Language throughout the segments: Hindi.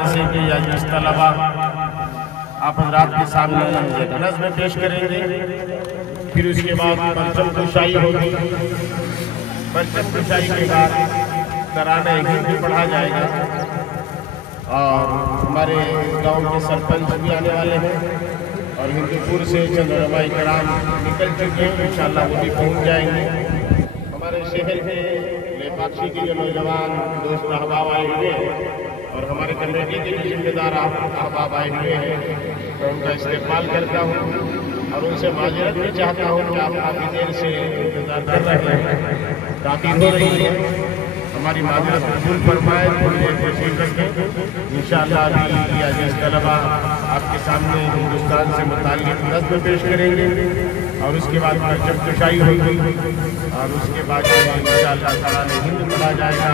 जैसे कि इस तलबा आप हज़रात के सामने नज़्म पेश करेंगे, फिर उसके बाद परचम कुशाई होगी। परचम कुशाई के बाद तराना हिंद पढ़ा जाएगा और हमारे गांव के सरपंच भी आने वाले हैं और हिंदूपुर से चंद उलमा इकराम निकल चुके हैं, इंशाअल्लाह वो भी पहुँच जाएंगे। हमारे शहर के लेपाक्षी के जो नौजवान दोस्त अहबाब आए हुए हैं और हमारे कमेटी के जो जिम्मेदार अहबाब आए हुए हैं, मैं उनका इस्तेमाल करता हूँ और उनसे माजरत भी चाहता हूँ कि आप काफ़ी देर से इंतजार कर रहे हैं, ताक़ीद हो रही है, हमारी माजरत कबूल फरमाए, थोड़ी देर तशरीफ़ रखें। इंशाअल्लाह अभी अज़ीज़ तलबा आपके सामने हिंदुस्तान से मुताल्लिक़ नज़्म पेश करेंगे और उसके बाद परचम कुशाई होगी और उसके बाद इंशाअल्लाह तराना हिंद पढ़ा जाएगा।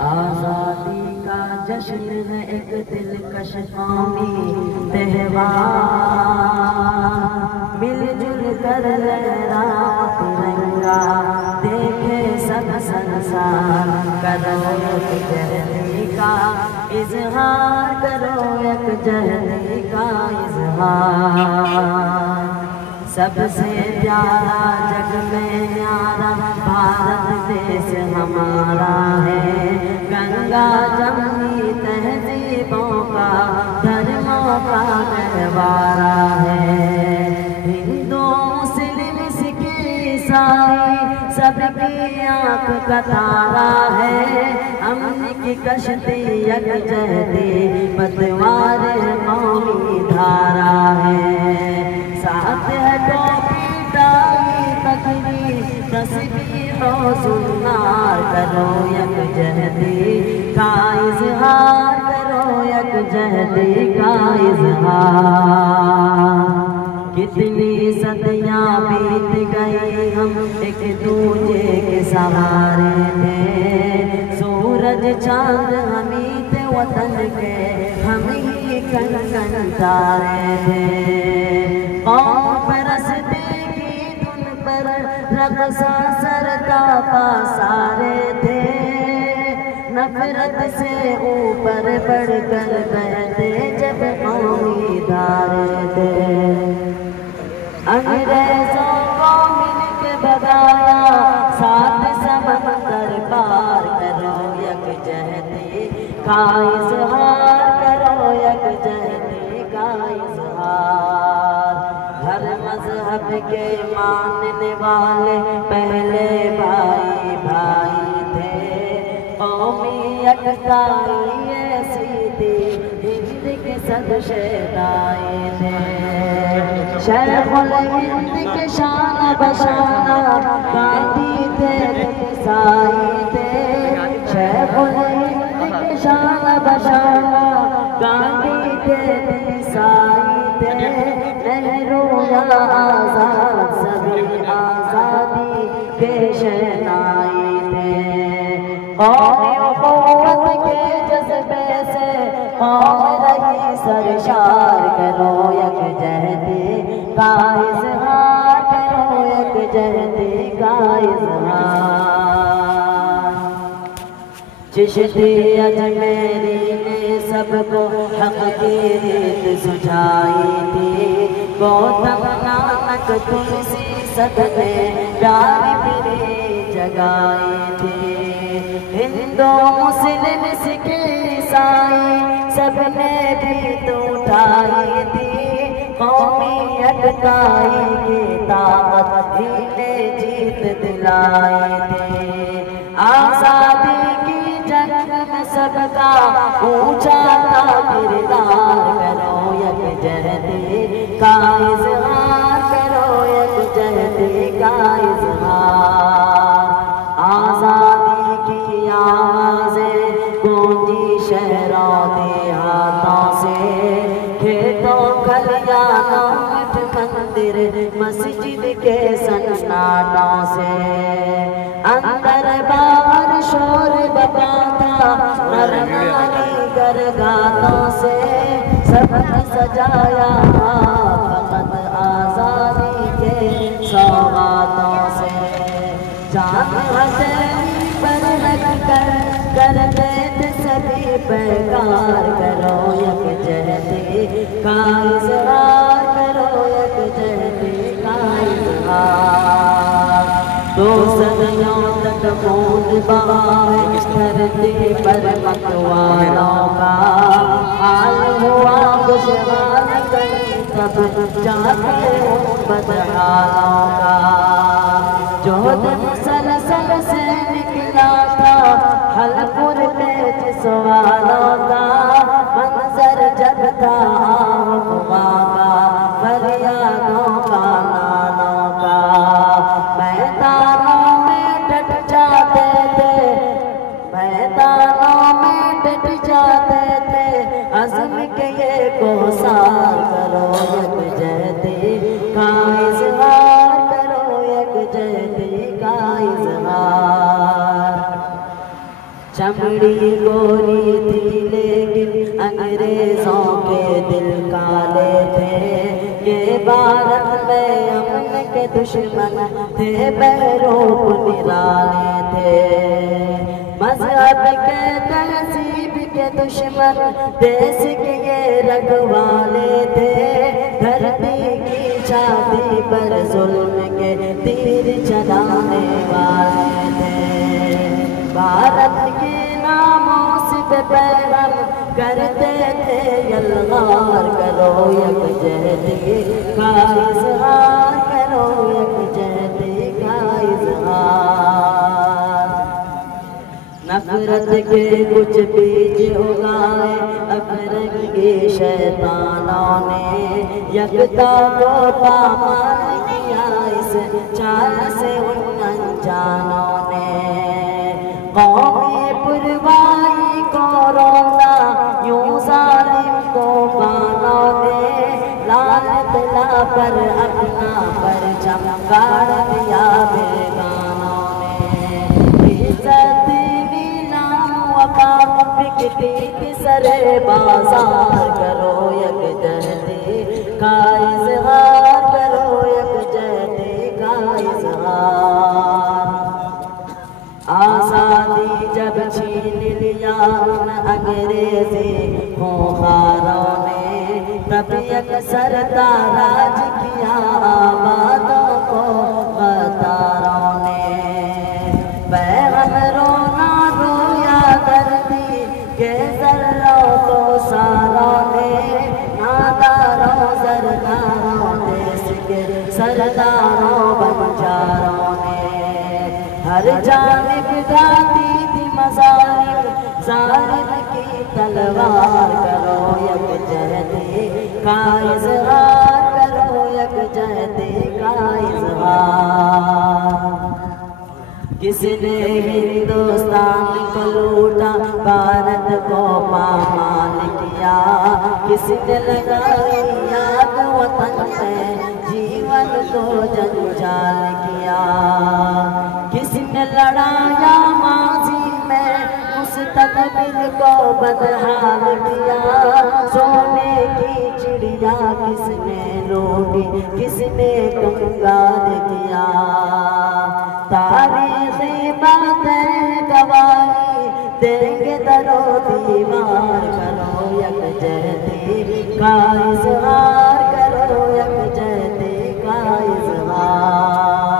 आजादी का जश्न है एक दिलकश कौमी त्योहार, मिलजुल कर लहरा तिरंगा देखे सब संसार। करो यकजहती का इजहार, करो यकजहती का इजहार। सबसे प्यारा जग में न्यारा भारत देश हमारा है, गंगा जमुनी तहजीबों का धर्मों का गहवारा है। हिंदू मुस्लिम सिख ईसाई सबकी आँख का तारा है, अमन की कश्ती यकजहती पतवार कौमी धारा है। साथ है टोपी टाई तकरी तस्बीह हो सुनार, करो यकजहती का इजहार, करो यकजहती का इजहार। कितनी सदियाँ बीत गई हम एक दूजे के सहारे थे, सूरज चांद हमी थे वतन के, हम ही कन कन तारे थे। कौम परस्ती की धुन पर रक़्सा सरता पासारे थे, नफरत से ऊपर बढ़कर बहते जब कौमी धारे थे। अंग्रेजों को मिलके भगाया सात समंदर पार, करो यकजहती का इजहार, करो यकजहती का इजहार। हर मजहब के मानने वाले पहले भाई भाई थे, कौमी यकताई ऐसी थी हिंद के सदशेदाई थे। शेखुल हिंद के शान बशाना गांधी थे ईसाई थे, शेखुल हिंद के शान बशाना गांधी थे ईसाई थे। नेहरू या आजाद सभी आजादी के शहनाई थे, कौमी उख़्वत के जज्बे से कौम रही सरशार, करो यकजहती का इजहार, करो यकजहती का इजहार। चिश्ती अजमेरी ने सबको हक की रीत सुझाई थी, गौतम नानक तुलसी सदने प्यारी पीरी जगाई थी। हिंदू मुस्लिम सिख ईसाई सबने भी उठाई थी, कौमी यकताई की ताकत ही ने जीत दिलाई थी। आजादी की जंग में सबका ऊंचा था किरदार, करो यकजहती का इजहार, करो यकजहती का इजहार। आजादी की आवाज़ें गूंजी शहरों देहातों से, खेतों खलियानों मठ मंदिर मस्जिद के सन्नाटों से। अंदर बाहर शोर बपा था नर नारी गरगातों से, सबने सजाया फकत आजादी के सौगातों से। शाम हसैनी पर रख कर करते थे सभी पैकार। करो यकजहती का इज़हार, करो यकजहती का इज़हार। 2 सदियों तक खून बहाए धरती पर मतवालों का, हाल हुआ खुशहाल कहीं तब जाके उन बदहालों का। जो मुसलसल से निकला था हलपुर के जिसवालों का, मंजर जब था हुआ का फरियादों का नालों का। मैदानों में डट जाते थे, मैदानों में डट जाते थे अज़्म के ये कोसार। करो यकजहती का इज़हार, करो यकजहती का इज़हार। चमड़ी गोरी थी लेकिन अंग्रेजों के दिल काले थे। ये भारत में अमन के दुश्मन थे, बहरूप निराले थे। मजहब के तहजीब के दुश्मन, देश के ये रखवाले थे। धरती की छाती पर जुल्म के तीर चलाने वाले थे। भारत के नामों से पैगाम करते थे यलगार। करो यकजहती का इज़हार, करो यकजहती का इज़हार। नफरत के कुछ बीज उगाए अफरंगी शैतानों ने, यकता को पामाल किया इस चाल से उन अनजानों ने। कौमी पुरवाई को रोना यूं जालिम को बानों ने, लानत ला पर अपना परचम गाड़ दिया बेगानों ने। इज्जत बिकती थी सरे बाजार। करो यकजहती का इज़हार, करो यकजहती का इज़हार। आज़ादी जब छीन लिया उन अंग्रेजी खूंखारों ने, तब यकसरता राज किया आबादों को गद्दारों ने। पैगम रोना रोया धरती के जर्रों को सारों ने, नादारों जरदारों देश के सरदारों बंजारों ने। हर जानिब गाती थी मज़ालिम ज़ालिम की तलवार। करो यकजहती का इज़हार, करो यकजहती का इज़हार। किसने हिंदुस्तान को लूटा, भारत को पामाल किया। किसने लगाई आग वतन में, जीवन को जंजाल किया। किसने लड़ाया माजी में, मुस्तकबिल को बदहाल किया। सोने की चिड़िया किसने लूटी, किसने कंगाल किया। तारीख़ी बातें गवाही देंगे दरो दीवार। करो यकजहती का इज़हार, करो यकजहती का इज़हार।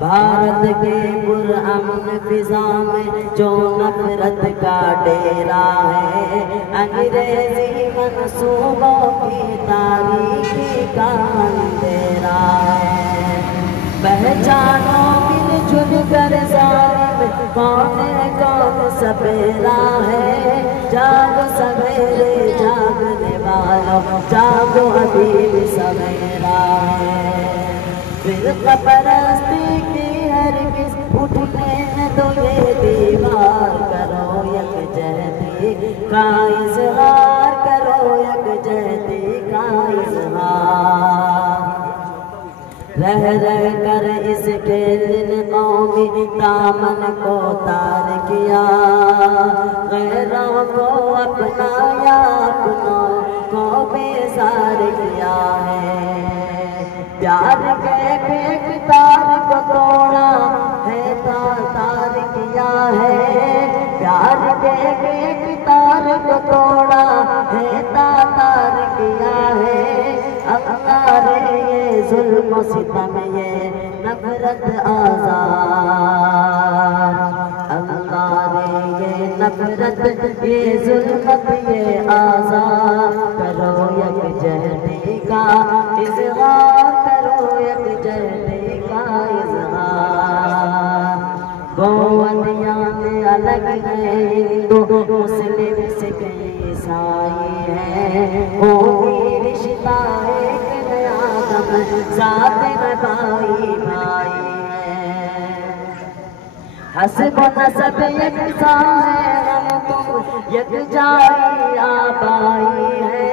भारत के पुरअमन फिज़ा में जो नफरत का डेरा है, अंग्रेजी मंसूबों की तारीखी का अंधेरा है। पहचानो मिलजुल कर ज़ालिम कौन सपेरा है। जागो सवेरे जागने वालों, जागो अभी भी सवेरा है। फिरका परस्ती की हरगिज़ उठने न दो ये दीवार। करो यकजहती का इज़हार, करो यकजहती का इज़हार। रह रह कर इसके दिन कौमी दामन को तार किया। गैरों को अपनाया, अपनों को बेजार किया है। प्यार के एक तार को तोड़ा है तार किया है, प्यार के एक तार को तोड़ा है तार किया है। अल्लाह रे ये जुल्म सितम ये नफरत आज़ार, अल्लाह रे ये नफरत ये जुल्मत ये आज़ार। करो यकजहती का इज़हार, करो यकजहती का इज़हार। गोवतिया में अलग है हिंदू मुस्लिम सिख ईसाई है, होगी रिश्ता एक नया गम साथ में भाई भाई है। हस्ब नसब यकसा है हम तुम यकजाई आबाई है,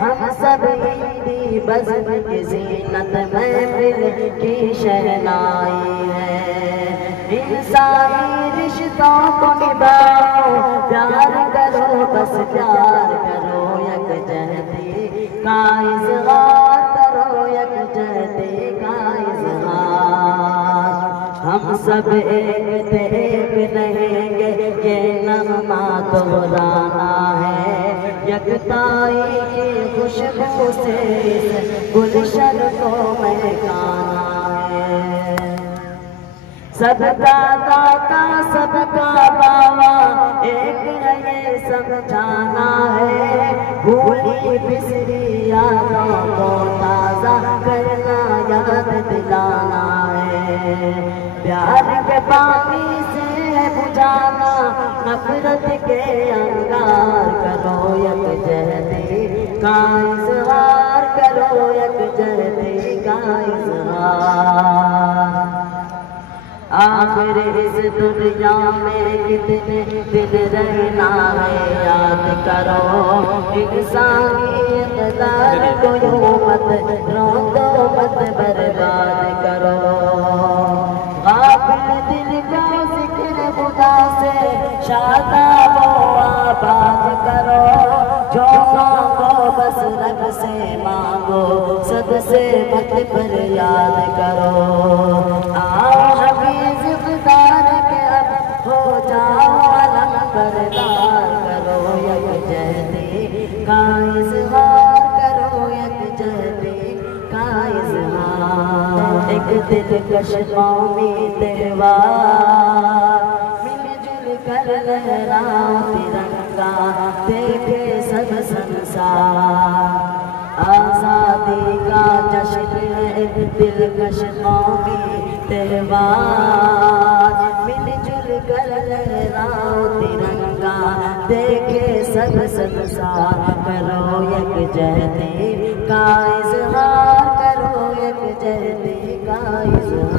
हम सब हिंदी बज़्म की ज़ीनत महफिल की शहनाई है। इंसानी रिश्तों को निभाओ, प्यार करो बस प्यार करो, यकजहती का इज़हार करो, यकजहती का इज़हार। हम सब एक थे एक रहेंगे ये नग़मा दोहराना है, यकताई की खुशबू से गुलशन को महकाना है। सबका दाता सबका बाबा एक है ये समझाना है, भूली बिसरी यादों को ताज़ा करना याद दिलाना है। प्यार के पानी से बुझाना नफरत के अंगार, करो यकजहती का इज़हार, करो यकजहती का इज़हार। आखिर इस दुनिया में कितने दिन रहना है याद करो, इंसानी इक़दार को यूं मत रोको मत बर्बाद करो। गाफिल दिल का जिक्र खुदा से शादाब आबाद करो, जो मांगो बस रब से मांगो, सद से मत पर याद करो। आओ हफीज़ खुदार के अब हो जाओ अलम बरदार, करो यकजहती का इज़हार, करो यकजहती का इज़हार। एक दिलकश कौमी त्योहार मिलजुल कर लहराओ तिरंगा, देखे सब संसार। आज़ादी का जश्न है एक दिलकश कौमी त्योहार, मिलजुल कर लहराओ तिरंगा, देखे सब संसार। करो यकजहती का इज़हार, करो यकजहती का इज़हार।